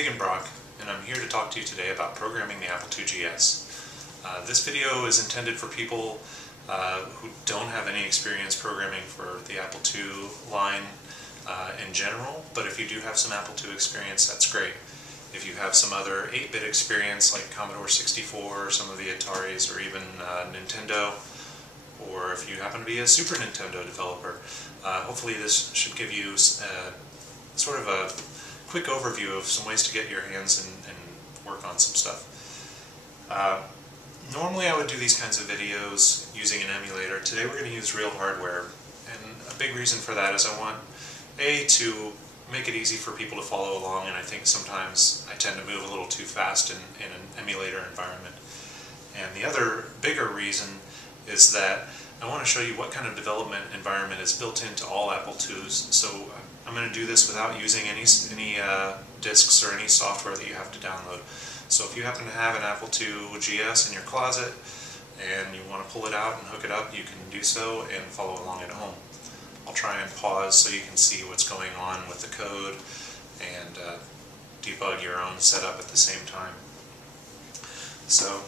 and I'm here to talk to you today about programming the Apple IIgs. This video is intended for people who don't have any experience programming for the Apple II line in general, but if you do have some Apple II experience, that's great. If you have some other 8-bit experience like Commodore 64 or some of the Ataris or even Nintendo, or if you happen to be a Super Nintendo developer, hopefully this should give you sort of a quick overview of some ways to get your hands and work on some stuff. Normally I would do these kinds of videos using an emulator. Today we're going to use real hardware, and a big reason for that is I want to make it easy for people to follow along, and I think sometimes I tend to move a little too fast in an emulator environment. And the other bigger reason is that I want to show you what kind of development environment is built into all Apple IIs. So I'm going to do this without using any disks or any software that you have to download. So if you happen to have an Apple IIgs in your closet and you want to pull it out and hook it up, you can do so and follow along at home. I'll try and pause so you can see what's going on with the code and debug your own setup at the same time. So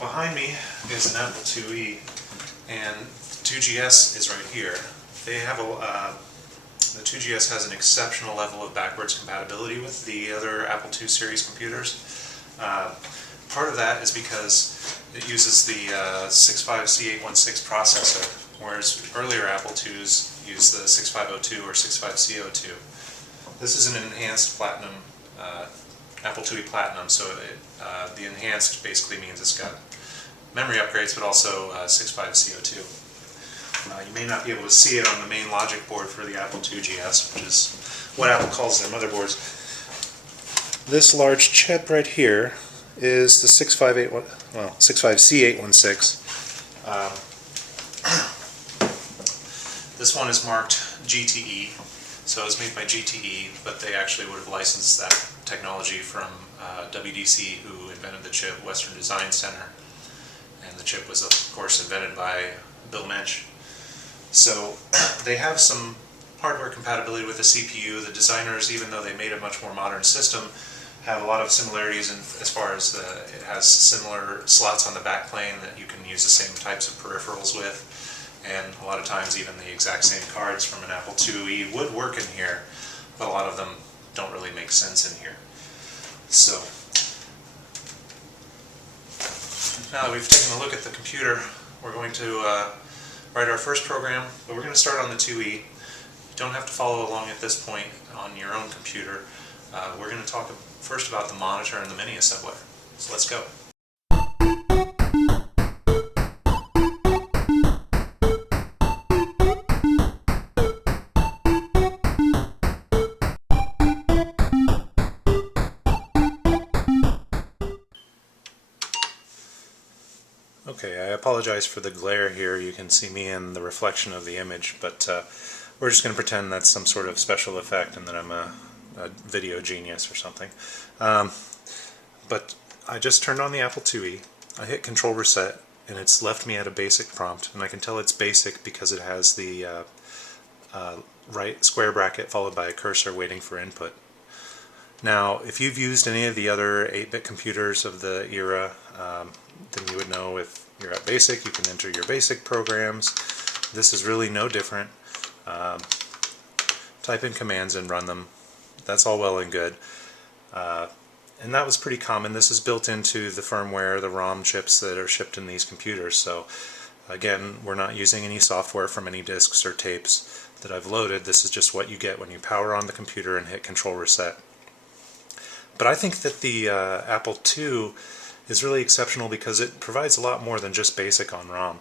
behind me is an Apple IIe, and IIgs is right here. They have the IIgs has an exceptional level of backwards compatibility with the other Apple II series computers. Part of that is because it uses the 65C816 processor, whereas earlier Apple IIs use the 6502 or 65C02. This is an enhanced Platinum, Apple IIe Platinum, so the enhanced basically means it's got memory upgrades, but also 65C02. You may not be able to see it on the main logic board for the Apple IIgs, which is what Apple calls their motherboards. This large chip right here is the 65C816. This one is marked GTE, so it's made by GTE, but they actually would have licensed that technology from WDC, who invented the chip, Western Design Center, and the chip was of course invented by Bill Mensch. So they have some hardware compatibility with the CPU. The designers, even though they made a much more modern system, have a lot of similarities as far as it has similar slots on the backplane that you can use the same types of peripherals with, and a lot of times even the exact same cards from an Apple IIe would work in here, but a lot of them don't really make sense in here. So now that we've taken a look at the computer, we're going to write our first program, but we're going to start on the IIe. You don't have to follow along at this point on your own computer. We're going to talk first about the monitor and the mini assembler. So let's go. Okay, I apologize for the glare here. You can see me in the reflection of the image, but we're just going to pretend that's some sort of special effect and that I'm a video genius or something. But I just turned on the Apple IIe, I hit Control Reset, and it's left me at a basic prompt, and I can tell it's basic because it has the right square bracket followed by a cursor waiting for input. Now, if you've used any of the other 8-bit computers of the era, then you would know if you're at basic, you can enter your basic programs. This is really no different. Type in commands and run them. That's all well and good. And that was pretty common. This is built into the firmware, the ROM chips that are shipped in these computers. So again, we're not using any software from any disks or tapes that I've loaded. This is just what you get when you power on the computer and hit Control Reset. But I think that the Apple II is really exceptional because it provides a lot more than just basic on ROM.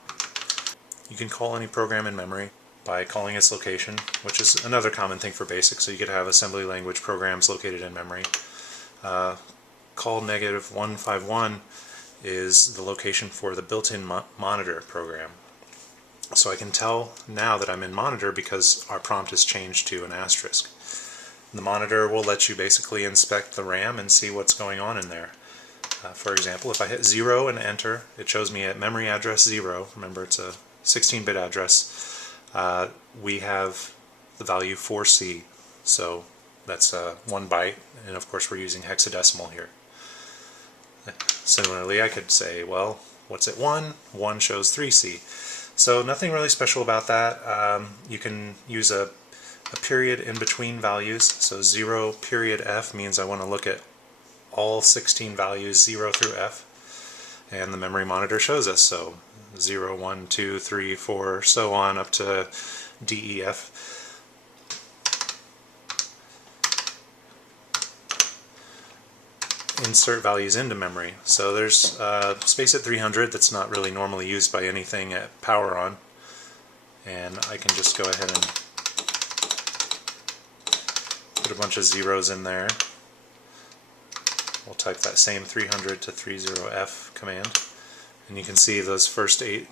You can call any program in memory by calling its location, which is another common thing for basic, so you could have assembly language programs located in memory. Call -151 is the location for the built-in monitor program. So I can tell now that I'm in monitor because our prompt has changed to an asterisk. The monitor will let you basically inspect the RAM and see what's going on in there. For example, if I hit 0 and enter, it shows me at memory address 0, remember it's a 16-bit address, we have the value 4C. So That's 1 byte, and of course we're using hexadecimal here. Similarly, I could say, well, what's at 1? 1 shows 3C. So nothing really special about that. You can use a period in between values. So 0 period F means I want to look at all 16 values 0 through F. And the memory monitor shows us. So 0, 1, 2, 3, 4, so on up to DEF. Insert values into memory. So there's space at 300 that's not really normally used by anything at power on, and I can just go ahead and put a bunch of zeros in there. We'll type that same 300 to 30F command, and you can see those first 8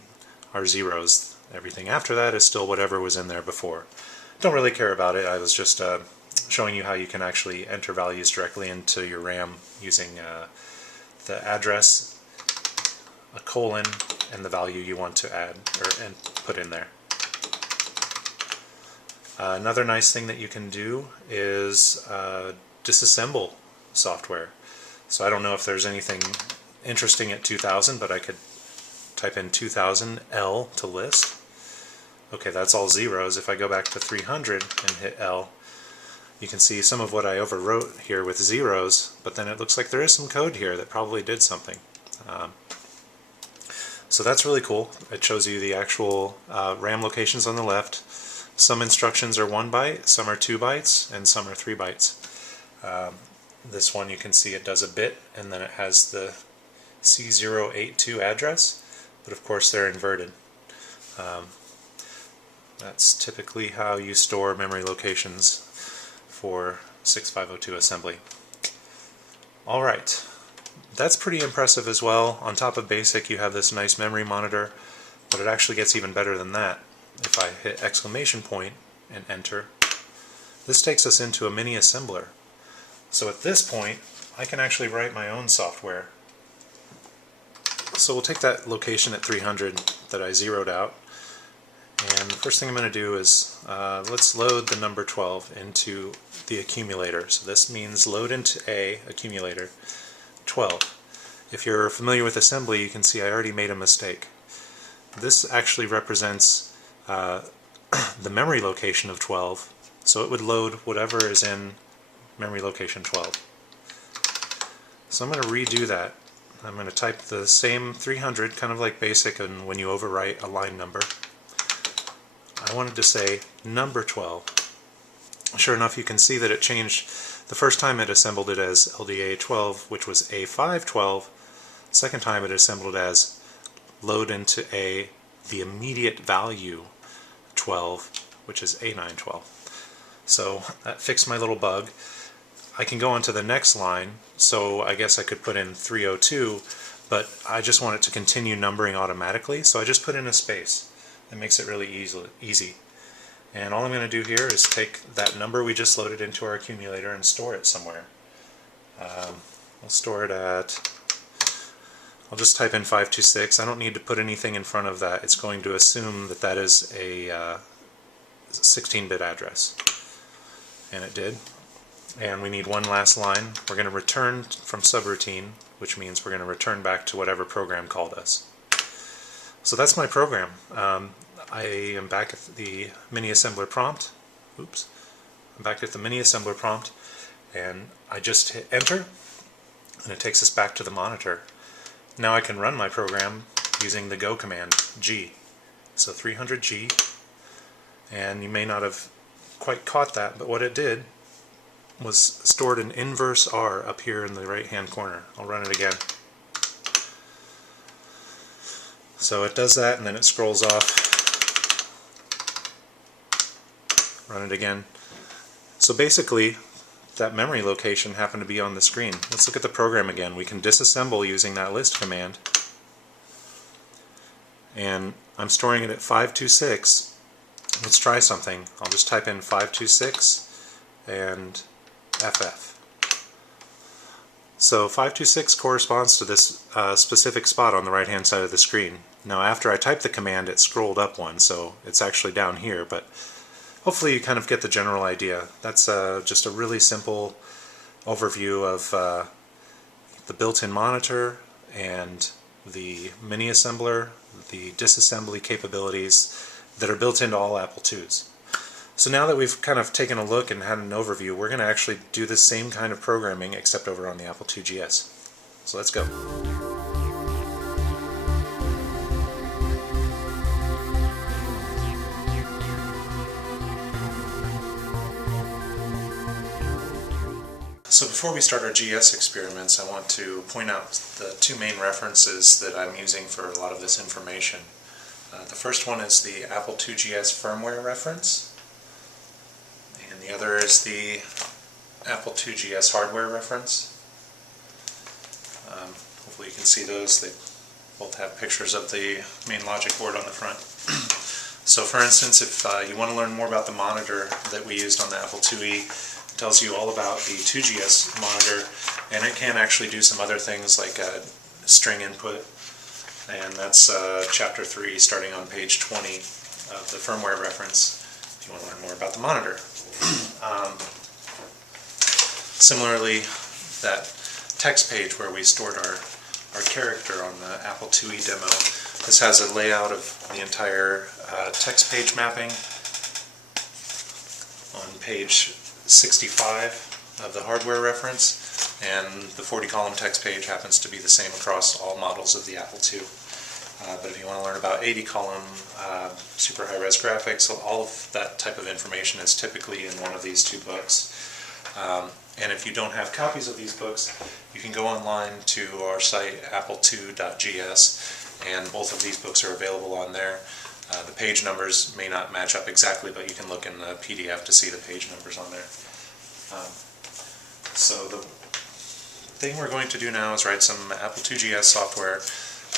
are zeros. Everything after that is still whatever was in there before. Don't really care about it. I was just showing you how you can actually enter values directly into your RAM using the address, a colon, and the value you want to add and put in there. Another nice thing that you can do is disassemble software. So I don't know if there's anything interesting at 2000, but I could type in 2000 L to list. Okay, that's all zeros. If I go back to 300 and hit L, you can see some of what I overwrote here with zeros, but then it looks like there is some code here that probably did something. So that's really cool. It shows you the actual RAM locations on the left. Some instructions are 1 byte, some are 2 bytes, and some are 3 bytes. This one you can see it does a bit, and then it has the C082 address, but of course they're inverted. That's typically how you store memory locations for 6502 assembly. Alright, that's pretty impressive as well. On top of BASIC you have this nice memory monitor, but it actually gets even better than that. If I hit exclamation point and enter, this takes us into a mini assembler. So at this point I can actually write my own software. So we'll take that location at 300 that I zeroed out, and the first thing I'm going to do is let's load the number 12 into the accumulator. So this means load into A, accumulator, 12. If you're familiar with assembly, you can see I already made a mistake. This actually represents the memory location of 12, so it would load whatever is in memory location 12. So I'm going to redo that. I'm going to type the same 300, kind of like BASIC and when you overwrite a line number. I wanted to say number 12. Sure enough, you can see that it changed. The first time it assembled it as LDA 12, which was A512. Second time it assembled as load into A, the immediate value 12, which is A912. So that fixed my little bug. I can go on to the next line, so I guess I could put in 302, but I just want it to continue numbering automatically, so I just put in a space. It makes it really easy. And all I'm going to do here is take that number we just loaded into our accumulator and store it somewhere. I'll store it at, I'll just type in 526. I don't need to put anything in front of that. It's going to assume that that is a 16-bit address. And it did. And we need one last line. We're going to return from subroutine, which means we're going to return back to whatever program called us. So that's my program. I am back at the mini assembler prompt. Oops. I'm back at the mini assembler prompt, and I just hit enter, and it takes us back to the monitor. Now I can run my program using the go command, G. So 300G, and you may not have quite caught that, but what it did was stored an inverse R up here in the right hand corner. I'll run it again. So it does that, and then it scrolls off. Run it again. So basically that memory location happened to be on the screen. Let's look at the program again. We can disassemble using that list command, and I'm storing it at 526. Let's try something. I'll just type in 526 and FF. So 526 corresponds to this specific spot on the right hand side of the screen. Now after I typed the command it scrolled up one, so it's actually down here, but hopefully you kind of get the general idea. That's just a really simple overview of the built-in monitor and the mini assembler, the disassembly capabilities that are built into all Apple IIs. So now that we've kind of taken a look and had an overview, we're going to actually do the same kind of programming except over on the Apple IIgs. So let's go. So before we start our GS experiments, I want to point out the two main references that I'm using for a lot of this information. The first one is the Apple IIgs firmware reference, and the other is the Apple IIgs hardware reference. Hopefully you can see those. They both have pictures of the main logic board on the front. So for instance, if you want to learn more about the monitor that we used on the Apple IIe, it tells you all about the 2GS monitor, and it can actually do some other things like string input, and that's chapter 3 starting on page 20 of the firmware reference if you want to learn more about the monitor. Similarly, that text page where we stored our character on the Apple IIe demo, this has a layout of the entire text page mapping on page 65 of the hardware reference, and the 40-column text page happens to be the same across all models of the Apple II. But if you want to learn about 80-column super high-res graphics, all of that type of information is typically in one of these two books. And if you don't have copies of these books, you can go online to our site, apple2.gs, and both of these books are available on there. The page numbers may not match up exactly, but you can look in the PDF to see the page numbers on there. So the thing we're going to do now is write some Apple IIgs software.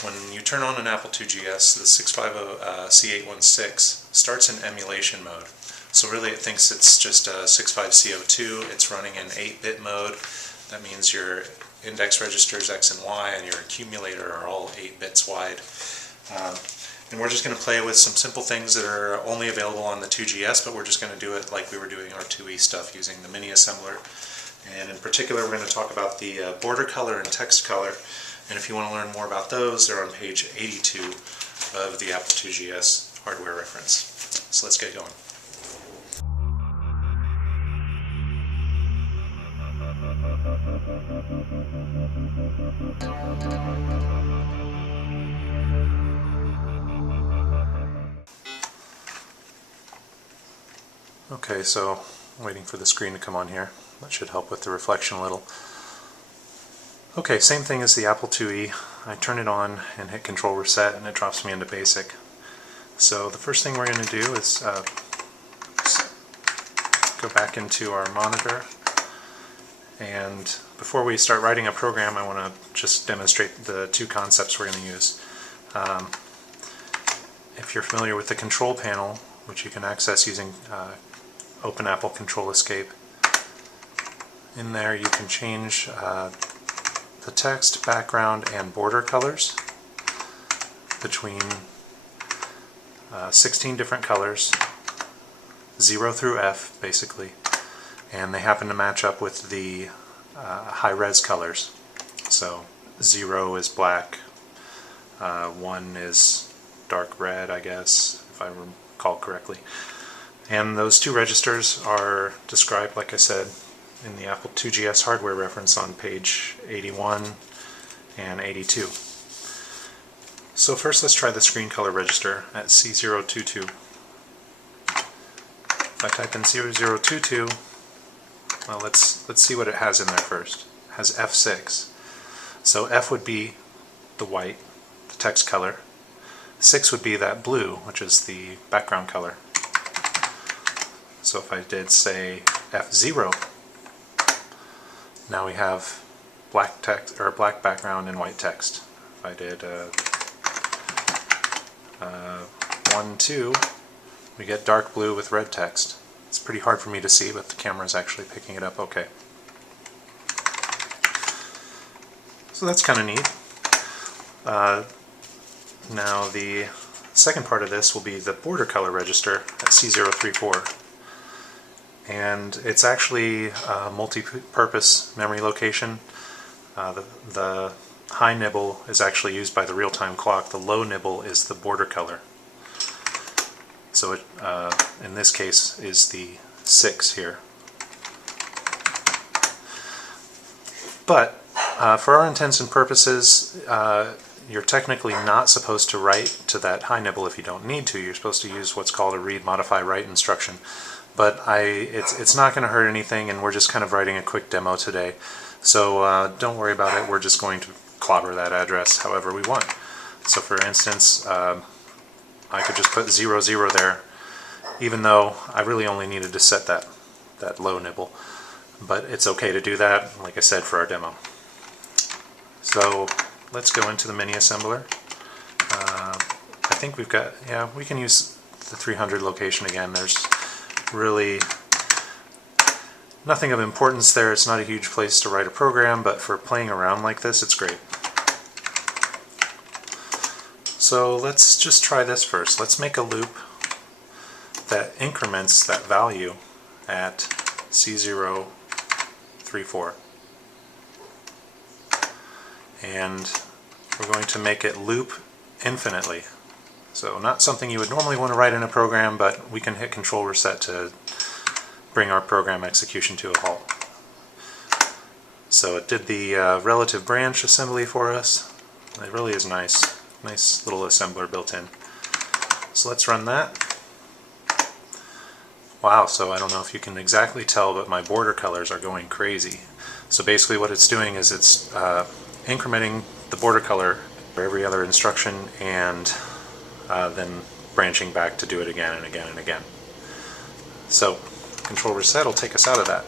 When you turn on an Apple IIgs, the 650C816 starts in emulation mode. So really it thinks it's just a 65C02. It's running in 8-bit mode. That means your index registers X and Y and your accumulator are all 8 bits wide. And we're just going to play with some simple things that are only available on the 2GS, but we're just going to do it like we were doing our 2E stuff using the mini assembler. And in particular, we're going to talk about the border color and text color. And if you want to learn more about those, they're on page 82 of the Apple IIgs hardware reference. So let's get going. Okay, so I'm waiting for the screen to come on here. That should help with the reflection a little. Okay, same thing as the Apple IIe. I turn it on and hit Control Reset and it drops me into Basic. So the first thing we're going to do is go back into our monitor, and before we start writing a program I want to just demonstrate the two concepts we're going to use. If you're familiar with the control panel, which you can access using Open Apple Control Escape, in there you can change the text, background, and border colors between 16 different colors, 0 through F basically, and they happen to match up with the high-res colors. So 0 is black, 1 is dark red, I guess, if I recall correctly. And those two registers are described, like I said, in the Apple IIgs hardware reference on page 81 and 82. So first let's try the screen color register at C022. If I type in 0022, well, let's see what it has in there first. It has F6. So F would be the white, the text color. 6 would be that blue, which is the background color. So if I did, say, F0, now we have black text, or black background and white text. If I did 1, 2, we get dark blue with red text. It's pretty hard for me to see, but the camera is actually picking it up okay. So that's kind of neat. Now the second part of this will be the border color register at C034. and it's actually a multi-purpose memory location. The high nibble is actually used by the real-time clock. The low nibble is the border color. So it, in this case, is the 6 here. But for our intents and purposes, you're technically not supposed to write to that high nibble if you don't need to. You're supposed to use what's called a read, modify, write instruction. But it's not going to hurt anything, and we're just kind of writing a quick demo today. So don't worry about it. We're just going to clobber that address however we want. So for instance, I could just put 00 there, even though I really only needed to set that low nibble. But it's okay to do that, like I said, for our demo. So let's go into the mini assembler. I think we've got, yeah, we can use the 300 location again. There's really nothing of importance there. It's not a huge place to write a program, but for playing around like this, it's great. So let's just try this first. Let's make a loop that increments that value at C034. And we're going to make it loop infinitely. So not something you would normally want to write in a program, but we can hit Control Reset to bring our program execution to a halt. So it did the relative branch assembly for us. It really is nice. Nice little assembler built in. So let's run that. Wow, so I don't know if you can exactly tell, but my border colors are going crazy. So basically what it's doing is it's incrementing the border color for every other instruction, and then branching back to do it again and again and again. So Control Reset will take us out of that.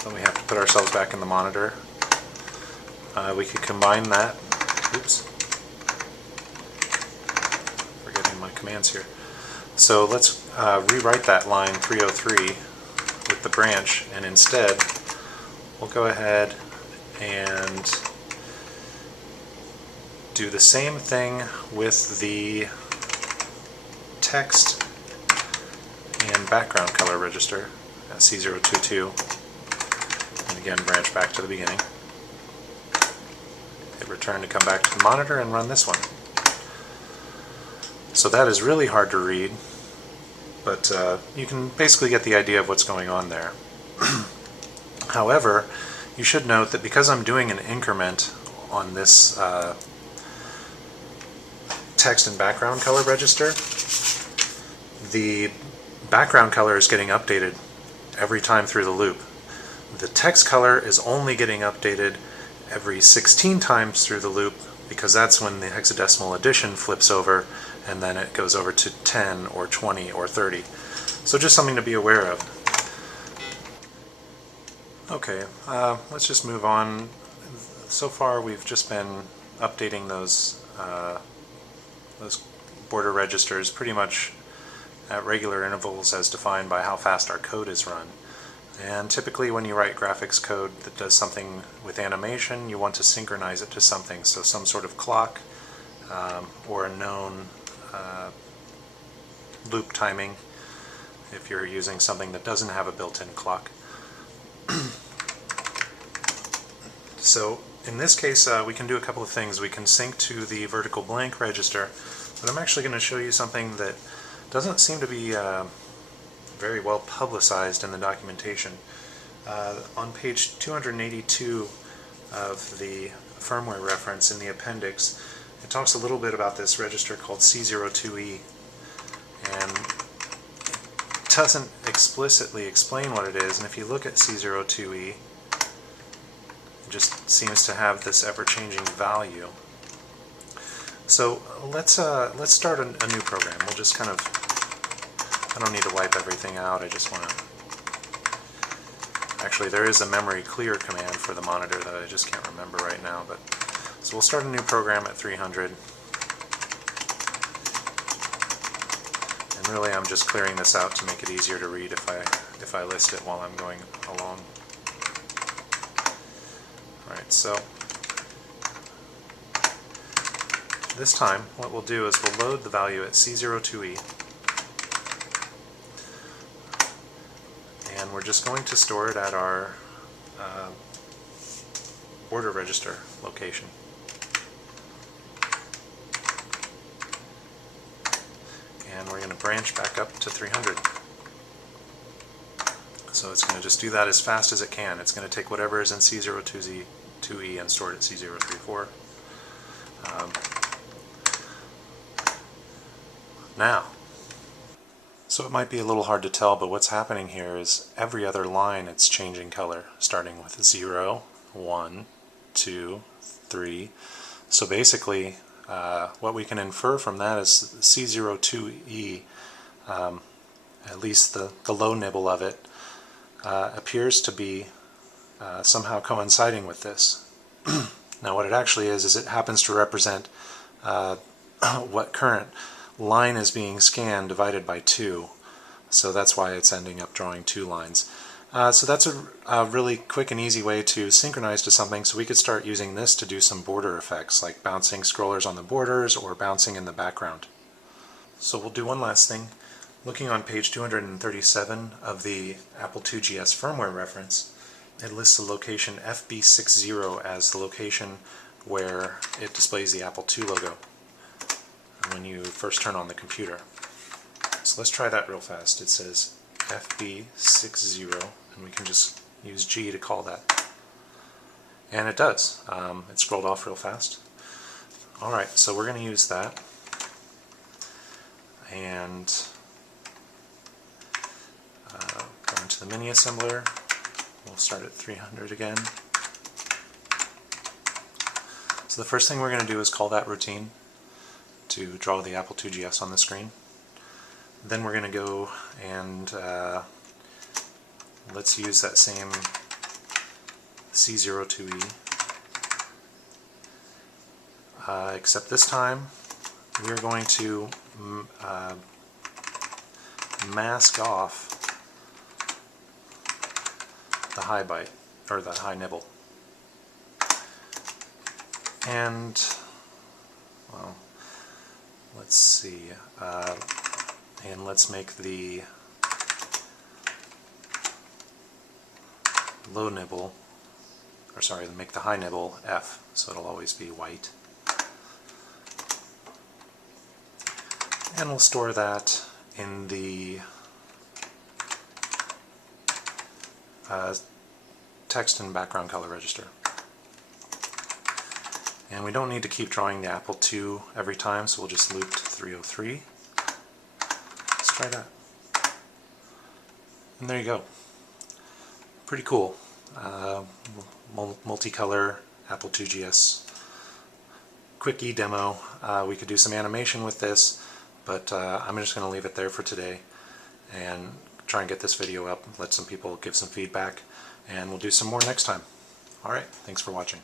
So we have to put ourselves back in the monitor. We could combine that. Oops. Forgetting my commands here. So let's rewrite that line 303 with the branch, and instead we'll go ahead and do the same thing with the text and background color register at C022, and again branch back to the beginning. Hit return to come back to the monitor and run this one. So that is really hard to read, but you can basically get the idea of what's going on there. However, you should note that because I'm doing an increment on this text and background color register, the background color is getting updated every time through the loop. The text color is only getting updated every 16 times through the loop, because that's when the hexadecimal addition flips over, and then it goes over to 10 or 20 or 30. So just something to be aware of. Okay, let's just move on. So far we've just been updating those border registers pretty much at regular intervals as defined by how fast our code is run. And typically when you write graphics code that does something with animation, you want to synchronize it to something, so some sort of clock or a known loop timing if you're using something that doesn't have a built-in clock. So in this case we can do a couple of things. We can sync to the vertical blank register, but I'm actually going to show you something that doesn't seem to be very well publicized in the documentation. On page 282 of the firmware reference in the appendix, it talks a little bit about this register called C02E, and it doesn't explicitly explain what it is. And if you look at C02E, it just seems to have this ever-changing value. So let's start a new program. We'll just kind of, I don't need to wipe everything out. I just want to, actually there is a memory clear command for the monitor that I just can't remember right now. But so we'll start a new program at 300. And really I'm just clearing this out to make it easier to read if I list it while I'm going along. Alright, so this time what we'll do is we'll load the value at C02E. and we're just going to store it at our border register location. And we're going to branch back up to 300. So it's going to just do that as fast as it can. It's going to take whatever is in C02E and store it at C034. Now, so it might be a little hard to tell, but what's happening here is every other line it's changing color, starting with 0, 1, 2, 3. So basically, what we can infer from that is C02E, at least the low nibble of it, appears to be somehow coinciding with this. Now what it actually is it happens to represent what current line is being scanned divided by 2. So that's why it's ending up drawing 2 lines. So that's a really quick and easy way to synchronize to something, so we could start using this to do some border effects, like bouncing scrollers on the borders or bouncing in the background. So we'll do one last thing. Looking on page 237 of the Apple IIgs firmware reference, it lists the location FB60 as the location where it displays the Apple II logo when you first turn on the computer. So let's try that real fast. It says FB60, and we can just use G to call that. And it does. It scrolled off real fast. Alright, so we're going to use that. And go into the mini assembler. We'll start at 300 again. So the first thing we're going to do is call that routine to draw the Apple IIgs on the screen. Then we're going to go and let's use that same C02E, except this time we're going to mask off the high byte, or the high nibble. And, well, let's see, and let's make the low nibble, or sorry, make the high nibble F, so it'll always be white. And we'll store that in the text and background color register. And we don't need to keep drawing the Apple II every time, so we'll just loop to 303. Let's try that. And there you go. Pretty cool. Multicolor Apple IIgs. Quick e-demo. We could do some animation with this, but I'm just going to leave it there for today and try and get this video up, let some people give some feedback, and we'll do some more next time. Alright, thanks for watching.